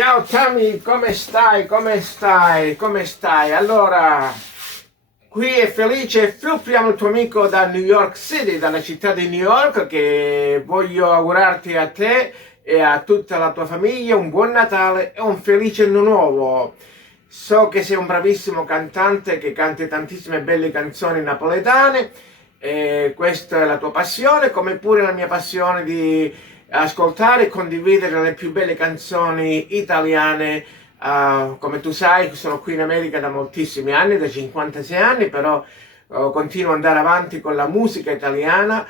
Ciao Tami, come stai? Come stai? Come stai? Allora, qui è Felice Filippiamo, il tuo amico da New York City, dalla città di New York, che voglio augurarti a te e a tutta la tua famiglia un buon Natale e un felice anno nuovo. So che sei un bravissimo cantante che canti tantissime belle canzoni napoletane e questa è la tua passione, come pure la mia passione di ascoltare e condividere le più belle canzoni italiane. Come tu sai, sono qui in America da moltissimi anni, da 56 anni, però continuo ad andare avanti con la musica italiana.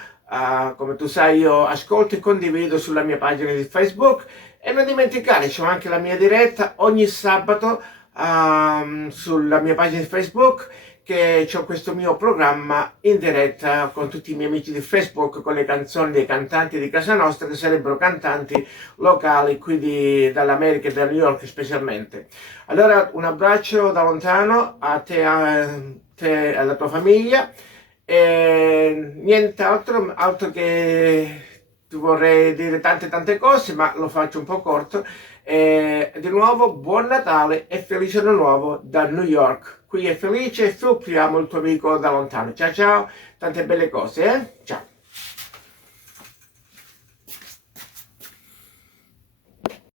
Come tu sai, io ascolto e condivido sulla mia pagina di Facebook e non dimenticare, c'è anche la mia diretta ogni sabato sulla mia pagina di Facebook, che ho questo mio programma in diretta con tutti i miei amici di Facebook, con le canzoni dei cantanti di casa nostra, che sarebbero cantanti locali qui dall'America e da New York specialmente. Allora un abbraccio da lontano a te e alla tua famiglia e nient'altro, altro che vorrei dire tante cose, ma lo faccio un po' corto. Di nuovo buon Natale e felice anno nuovo da New York. Qui è Felice e Filippiamo, il tuo amico da lontano. Ciao ciao, tante belle cose, Ciao.